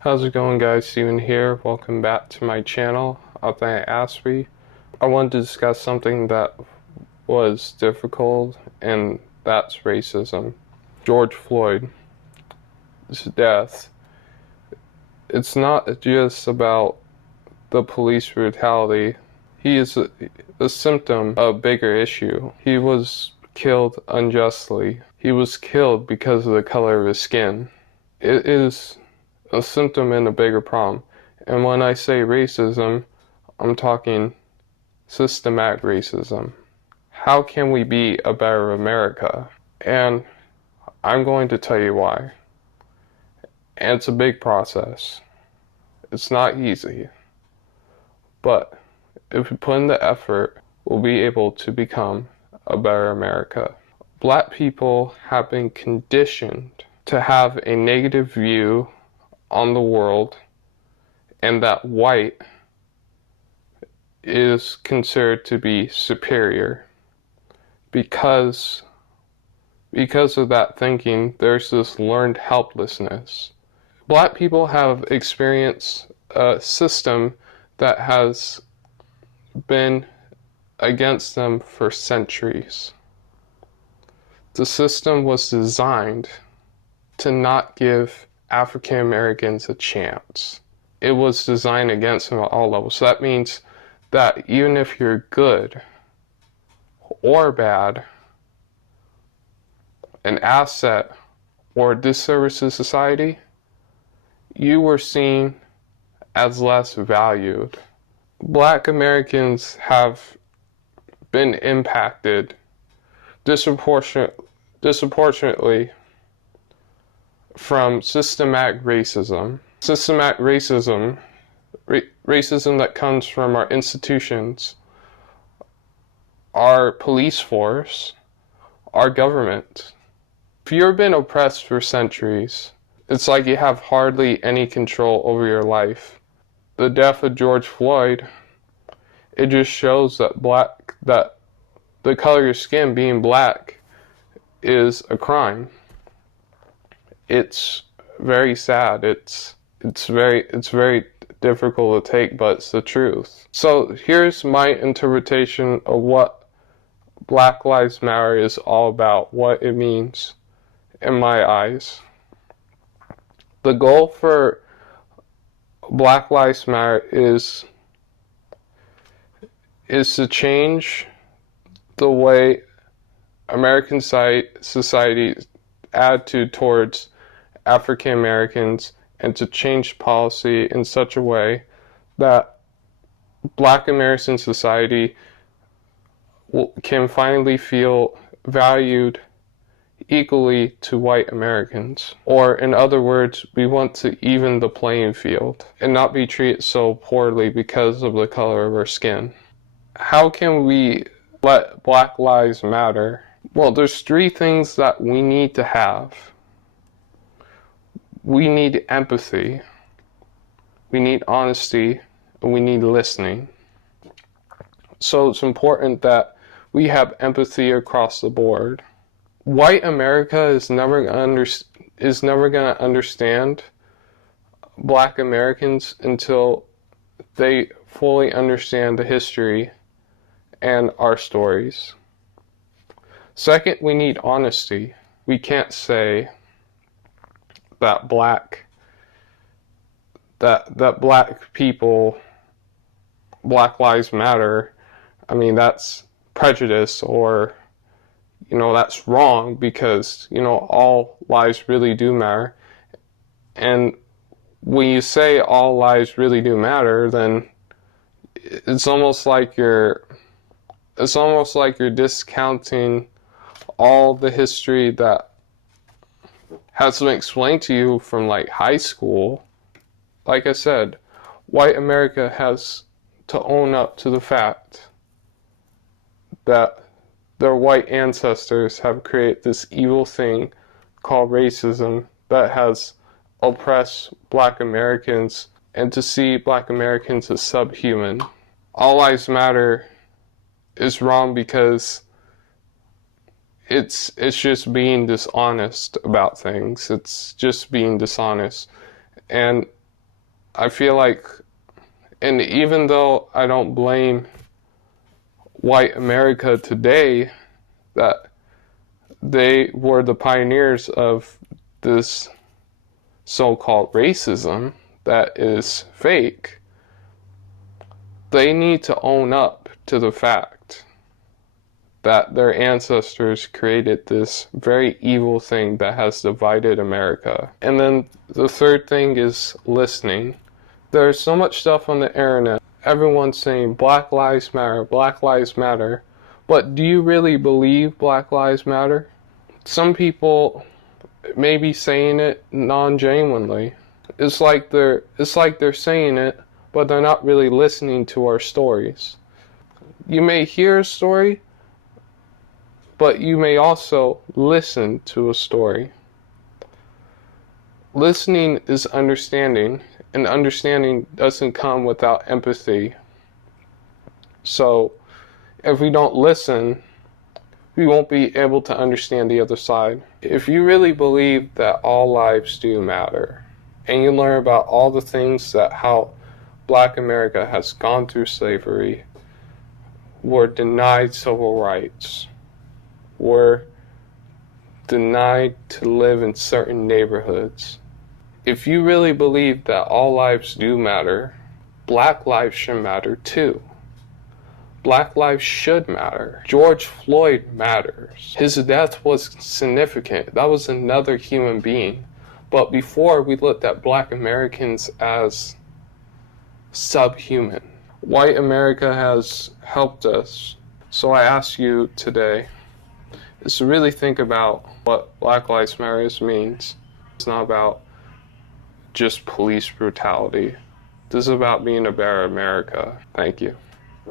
How's it going, guys? Steven here. Welcome back to my channel, AuthenticAspie. I wanted to discuss something that was difficult, and that's racism. George Floyd's death. It's not just about the police brutality. He is a symptom of a bigger issue. He was killed unjustly. He was killed because of the color of his skin. It is a symptom and a bigger problem. And when I say racism, I'm talking systematic racism. How can we be a better America? And I'm going to tell you why. And it's a big process. It's not easy. But if we put in the effort, we'll be able to become a better America. Black people have been conditioned to have a negative view on the world, and that white is considered to be superior. Because of that thinking, there's this learned helplessness. Black people have experienced a system that has been against them for centuries. The system was designed to not give African Americans a chance. It was designed against them at all levels. So that means that even if you're good or bad, an asset or a disservice to society, you were seen as less valued. Black Americans have been impacted disproportionately from systematic racism. Systematic racism, racism that comes from our institutions, our police force, our government. If you've been oppressed for centuries, it's like you have hardly any control over your life. The death of George Floyd, it just shows that the color of your skin, being black, is a crime. It's very sad. It's very difficult to take, but it's the truth. So here's my interpretation of what Black Lives Matter is all about, what it means in my eyes. The goal for Black Lives Matter is to change the way American society's attitude towards African Americans, and to change policy in such a way that Black American society can finally feel valued equally to white Americans. Or in other words, we want to even the playing field and not be treated so poorly because of the color of our skin. How can we let Black Lives Matter? Well, there's three things that we need to have. We need empathy, we need honesty, and we need listening. So it's important that we have empathy across the board. White America is never going to understand Black Americans until they fully understand the history and our stories. Second, we need honesty. We can't say that black people, Black Lives Matter, I mean, that's prejudice, or that's wrong, because all lives really do matter. And when you say all lives really do matter, then it's almost like you're discounting all the history that has been explained to you from like high school. Like I said, white America has to own up to the fact that their white ancestors have created this evil thing called racism that has oppressed Black Americans, and to see Black Americans as subhuman. All Lives Matter is wrong because it's just being dishonest about things. It's just being dishonest. And I feel like, and even though I don't blame white America today, that they were the pioneers of this so-called racism that is fake, they need to own up to the fact that their ancestors created this very evil thing that has divided America. And then the third thing is listening. There's so much stuff on the internet. Everyone's saying Black Lives Matter, Black Lives Matter. But do you really believe Black Lives Matter? Some people may be saying it non-genuinely. It's like they're saying it, but they're not really listening to our stories. You may hear a story, but you may also listen to a story. Listening is understanding, and understanding doesn't come without empathy. So, if we don't listen, we won't be able to understand the other side. If you really believe that all lives do matter, and you learn about all the things that how Black America has gone through slavery, were denied civil rights, were denied to live in certain neighborhoods. If you really believe that all lives do matter, Black lives should matter too. Black lives should matter. George Floyd matters. His death was significant. That was another human being. But before, we looked at Black Americans as subhuman. White America has helped us. So I ask you today is to really think about what Black Lives Matter means. It's not about just police brutality. This is about being a better America. Thank you.